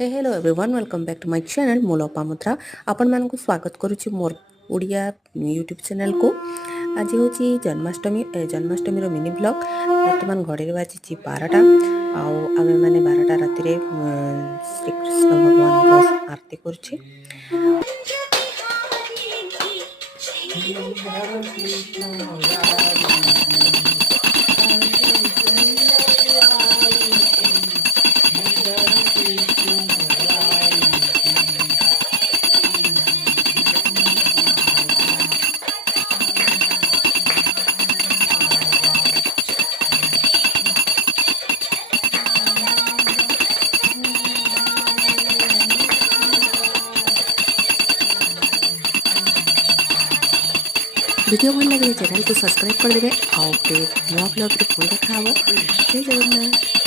Hey hello everyone welcome back to my channel मो लोपामुद्रा आपण मानक स्वागत करुच्ची मोर ओडिया यूट्यूब चैनल को। आज हूँ जन्माष्टमी मिनी ब्लॉग। बर्तमान घड़ी बाजी 12टा आमे मैंने 12टा राति श्रीकृष्ण भगवान आरती करुच्छे। वीडियो भल लगे चैनल को सब्सक्राइब कर देवे। आउ नुआ ब्लॉग पुणी देखा जय जगन्नाथ।